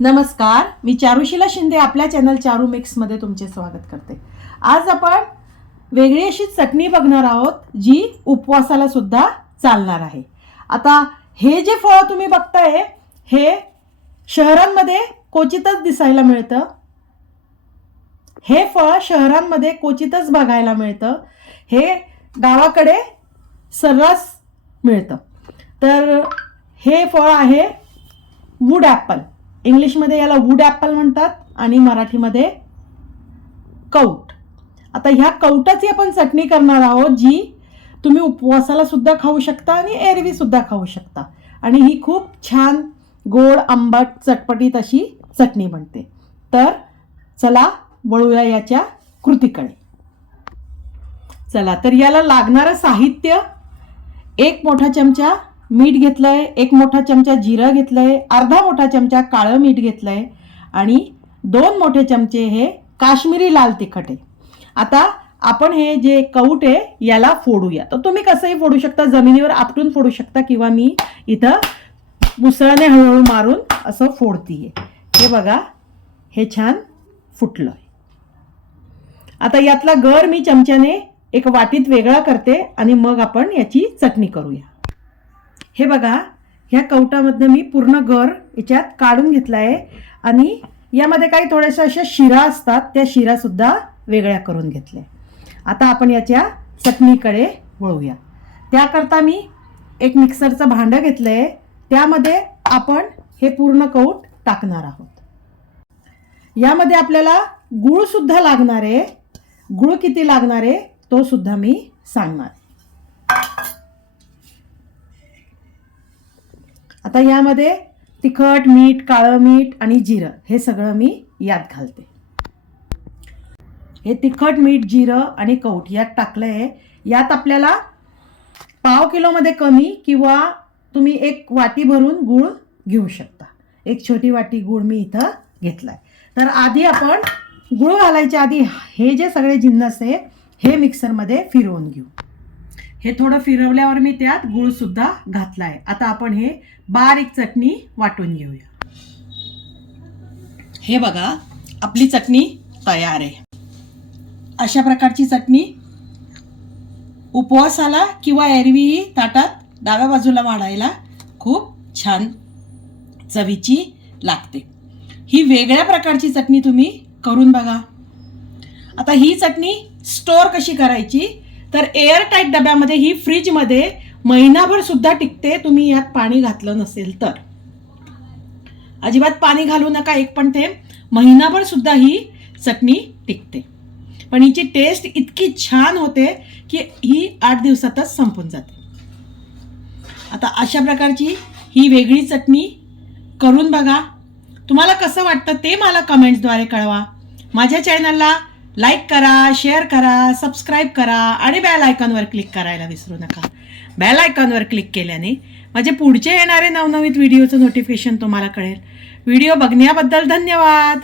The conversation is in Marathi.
नमस्कार, मी चारुशीला शिंदे आपल्या चॅनल चारू मिक्समध्ये तुमचे स्वागत करते। आज आपण वेगळी अशी चटणी बघणार आहोत जी उपवासाला सुद्धा चालणार आहे। आता हे जे फळ तुम्ही बघताय हे शहरांमध्ये क्वचितच दिसायला मिळतं। हे फळ शहरांमध्ये क्वचितच बघायला मिळतं। हे गावाकडे सर्रास मिळतं। तर हे फळ आहे वूड ॲपल। इंग्लिशमध्ये याला वूड ॲपल म्हणतात आणि मराठीमध्ये कौट। आता ह्या कौटाची आपण चटणी करणार आहोत जी तुम्ही उपवासाला सुद्धा खाऊ शकता आणि एरवी सुद्धा खाऊ शकता आणि ही खूप छान गोड आंबट चटपटीत अशी चटणी बनते। तर चला वळूया याच्या कृतीकडे। चला तर याला लागणारं साहित्य 1 मोठा चमचा मीठ घेतलंय, 1 मोठा चमचा जिरं घेतलंय, अर्धा मोठा चमचा काळं मीठ घेतलंय आणि 2 मोठे चमचे हे काश्मीरी लाल तिखट आहे। आता आपण हे जे कौट आहे याला फोडूया। तर तुम्ही कसंही फोडू शकता, जमिनीवर आपटून फोडू शकता किंवा मी इथं मुसळाने हळूहळू मारून असं फोडतीये। हे बघा, हे छान फुटलंय। आता यातला गर मी चमच्याने एक वाटीत वेगळा करते आणि मग आपण याची चटणी करूया। हे बघा, ह्या कौटामधनं मी पूर्ण गर याच्यात काढून घेतलाय आणि यामध्ये काही थोड्याशा अशा शिरा असतात, त्या शिरा सुद्धा वेगळ्या करून घेतल्या। आता आपण याच्या चटणीकडे वळूया। त्याकरता मी एक मिक्सरचं भांडं घेतलंय, त्यामध्ये आपण हे पूर्ण कौट टाकणार आहोत। यामध्ये आपल्याला गूळ सुद्धा लागणार आहे। गूळ किती लागणार आहे तो सुद्धा मी सांगणार। आता यामध्ये तिखट, मीठ, काळं मीठ आणि जिरं हे सगळं मी यात घालते। हे तिखट, मीठ, जिरं आणि कौट यात टाकलंय। यात आपल्याला पाव किलोमध्ये कमी किंवा तुम्ही 1 वाटी भरून गूळ घेऊ शकता। 1 छोटी वाटी गूळ मी इथं घेतलाय। तर आधी आपण गूळ घालायच्या आधी हे जे सगळे जिन्नस आहे हे मिक्सरमध्ये फिरवून घेऊ। हे थोडं फिरवल्यावर मी त्यात गूळ सुद्धा घातलाय। आता आपण हे बारीक चटणी वाटून घेऊया। हे बघा, आपली चटणी तयार आहे। अशा प्रकारची चटणी उपवासाला किंवा एरवी ताटात डाव्या बाजूला वाढायला खूप छान चवीची लागते। ही वेगळ्या प्रकारची चटणी तुम्ही करून बघा। आता ही चटणी स्टोअर कशी करायची, तर एअर टाईट डब्यामध्ये ही फ्रीजमध्ये महिनाभर सुद्धा टिकते। तुम्ही यात पाणी घातलं नसेल तर अजिबात पाणी घालू नका, एक पण थेंब। महिनाभर सुद्धा ही चटणी टिकते, पण हिची टेस्ट इतकी छान होते की ही 8 दिवसातच संपून जाते। आता अशा प्रकारची ही वेगळी चटणी करून बघा। तुम्हाला कसं वाटतं ते मला कमेंट्सद्वारे कळवा। माझ्या चॅनलला लाईक करा, शेअर करा, सबस्क्राईब करा आणि बेल आयकॉनवर क्लिक करायला विसरू नका। बेल आयकॉनवर क्लिक केल्याने माझे पुढचे येणारे नवनवीन व्हिडिओचं नोटिफिकेशन तुम्हाला कळेल। व्हिडिओ बघण्याबद्दल धन्यवाद।